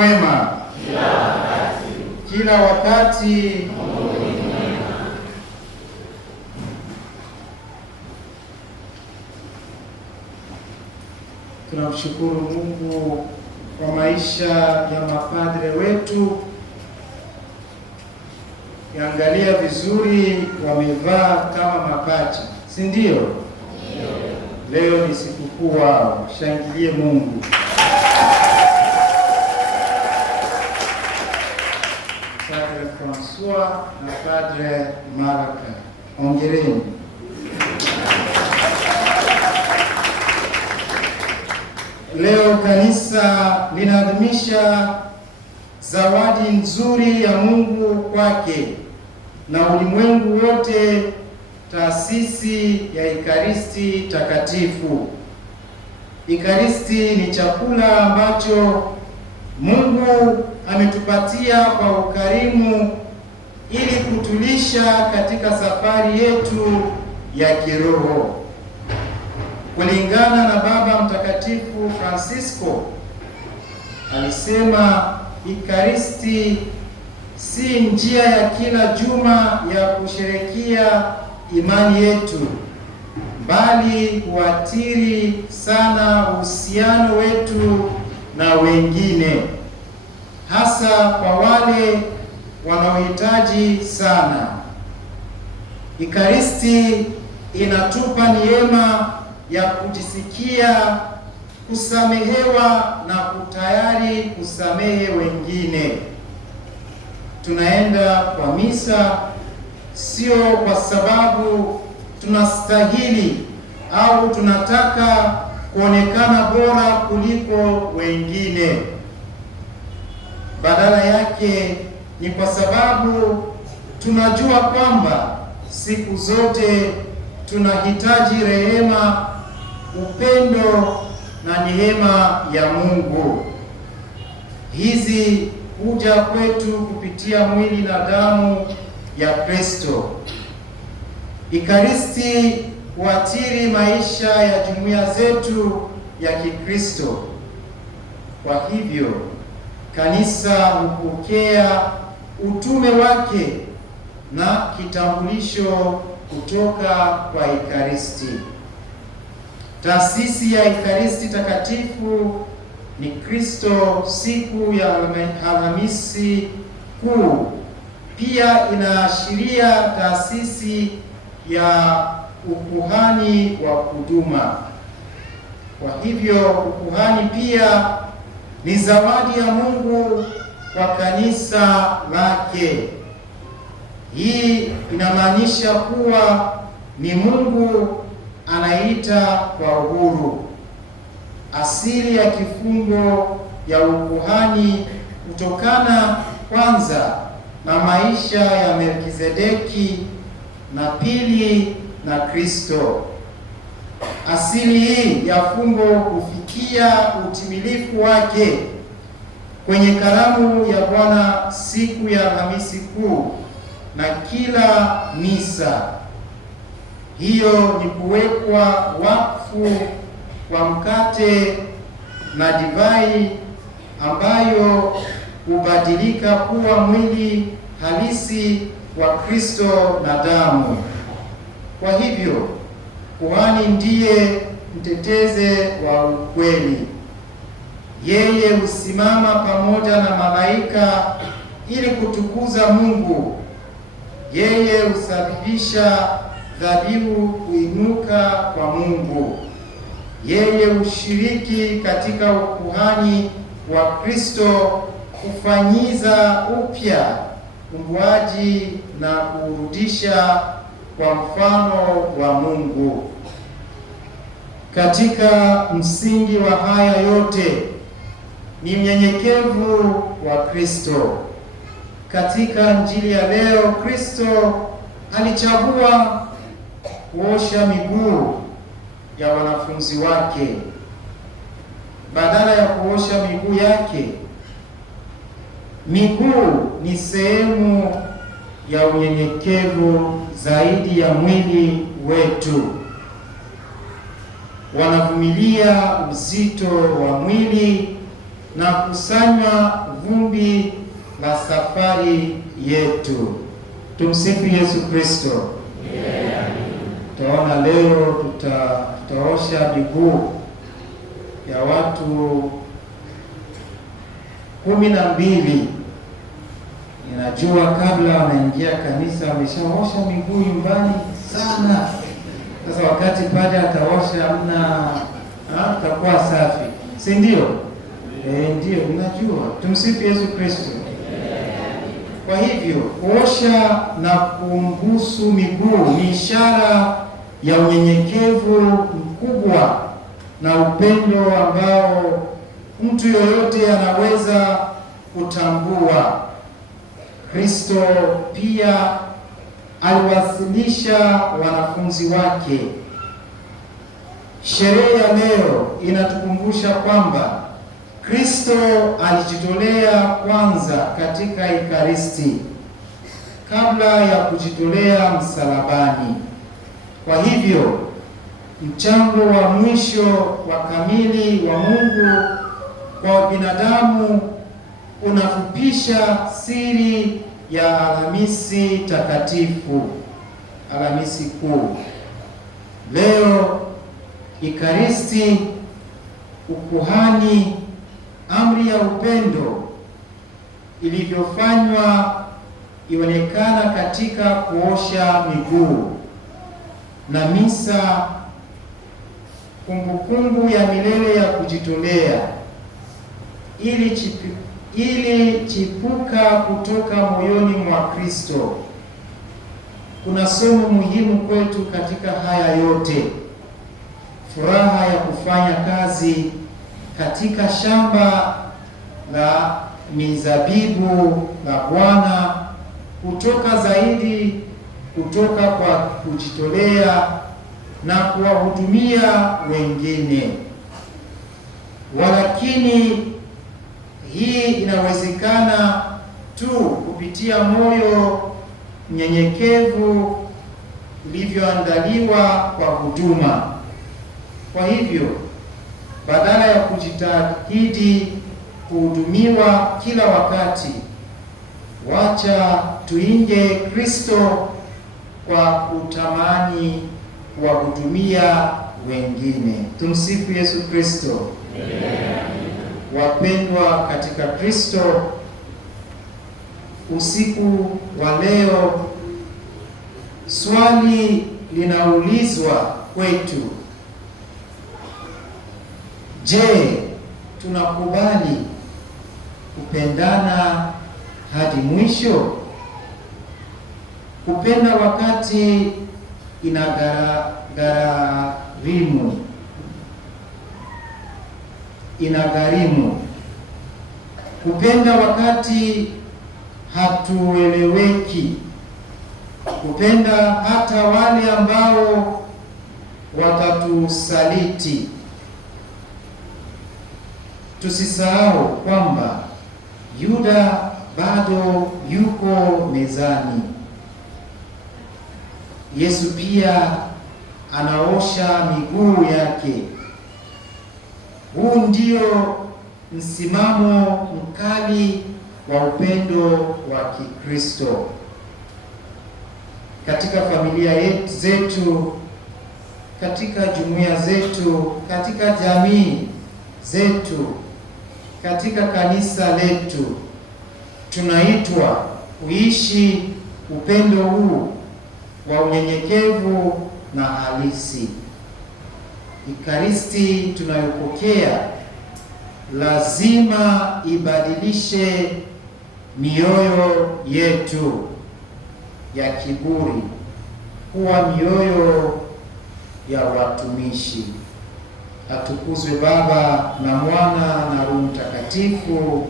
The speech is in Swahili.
mwema kila wakati. Tunamshukuru Mungu kwa maisha ya mapadre wetu. Angalia vizuri, wamevaa kama mapacha, si ndio? Leo ni sikukuu wao, shangilie Mungu. Padre Francois na Padre Maraka, hongereni. Leo kanisa linaadhimisha zawadi nzuri ya Mungu kwake na ulimwengu wote, taasisi ya Ekaristi Takatifu. Ekaristi ni chakula ambacho Mungu ametupatia kwa ukarimu ili kutulisha katika safari yetu ya kiroho. Kulingana na Baba Mtakatifu Francisco, alisema Ekaristi si njia ya kila juma ya kusherehekea imani yetu, bali huathiri sana uhusiano wetu na wengine, hasa kwa wale wanaohitaji sana. Ekaristi inatupa neema ya kujisikia kusamehewa na kutayari kusamehe wengine. Tunaenda kwa misa sio kwa sababu tunastahili au tunataka kuonekana bora kuliko wengine. Badala yake ni kwa sababu tunajua kwamba siku zote tunahitaji rehema, upendo na neema ya Mungu. Hizi huja kwetu kupitia mwili na damu ya Kristo. Ekaristi huathiri maisha ya jumuiya zetu ya Kikristo. Kwa hivyo, kanisa hupokea utume wake na kitambulisho kutoka kwa Ekaristi. Taasisi ya Ekaristi Takatifu ni Kristo siku ya Alhamisi Kuu. Pia inaashiria taasisi ya ukuhani wa huduma. Kwa hivyo ukuhani pia ni zawadi ya Mungu kwa kanisa lake. Hii inamaanisha kuwa ni Mungu anaita kwa uhuru. Asili ya kifungo ya ukuhani kutokana kwanza na maisha ya Melkizedeki na pili na Kristo. Asili hii ya fungo hufikia utimilifu wake kwenye karamu ya Bwana siku ya Alhamisi Kuu na kila misa. Hiyo ni kuwekwa wakfu kwa mkate na divai ambayo hubadilika kuwa mwili halisi wa Kristo na damu. Kwa hivyo, kuhani ndiye mtetezi wa ukweli. Yeye husimama pamoja na malaika ili kutukuza Mungu. Yeye husababisha dhabihu kuinuka kwa Mungu. Yeye hushiriki katika ukuhani wa Kristo, kufanyiza upya uumbaji na kurudisha kwa mfano wa Mungu. Katika msingi wa haya yote ni mnyenyekevu wa Kristo. Katika Injili ya leo, Kristo alichagua kuosha miguu ya wanafunzi wake. Badala ya kuosha miguu yake, miguu ni sehemu ya unyenyekevu zaidi ya mwili wetu. Wanavumilia uzito wa mwili na kusanywa vumbi la safari yetu. Tumsifu Yesu Kristo. Tutaona leo tutaosha miguu ya watu 12. Ninajua kabla wanaingia kanisa wameshaosha miguu nyumbani sana. Sasa wakati padre ataosha takuwa safi, si ndio? Ndio, ninajua. Tumsifu Yesu Kristo. Kwa hivyo kuosha na kumbusu miguu ni ishara ya unyenyekevu mkubwa na upendo ambao mtu yoyote anaweza kutambua. Kristo pia aliwasilisha wanafunzi wake. Sherehe ya leo inatukumbusha kwamba Kristo alijitolea kwanza katika Ekaristi kabla ya kujitolea msalabani. Kwa hivyo mchango wa mwisho wa kamili wa Mungu kwa binadamu unafupisha siri ya Alhamisi Takatifu, Alhamisi Kuu. Leo Ekaristi, ukuhani, amri ya upendo ilivyofanywa ionekana katika kuosha miguu, na misa, kumbukumbu ya milele ya kujitolea ili chipuka kutoka moyoni mwa Kristo. Kuna somo muhimu kwetu katika haya yote: furaha ya kufanya kazi katika shamba la mizabibu la Bwana, kutoka kwa kujitolea na kuwahudumia wengine. Walakini hii inawezekana tu kupitia moyo mnyenyekevu ulivyoandaliwa kwa huduma. Kwa hivyo badala ya kujitahidi kuhudumiwa kila wakati, wacha tuinge Kristo kwa kutamani kuwahudumia wengine. Tumsifu Yesu Kristo. Wapendwa katika Kristo, usiku wa leo swali linaulizwa kwetu: je, tunakubali kupendana hadi mwisho? Kupenda wakati inagharimu. Kupenda wakati hatueleweki. Kupenda hata wale ambao watatusaliti. Tusisahau kwamba Yuda bado yuko mezani. Yesu pia anaosha miguu yake. Huu ndio msimamo mkali wa upendo wa Kikristo. Katika familia zetu, katika jumuiya zetu, katika jamii zetu, katika kanisa letu, tunaitwa kuishi upendo huu wa unyenyekevu na halisi. Ekaristi tunayopokea lazima ibadilishe mioyo yetu ya kiburi kuwa mioyo ya watumishi. Atukuzwe Baba na Mwana na Roho Mtakatifu.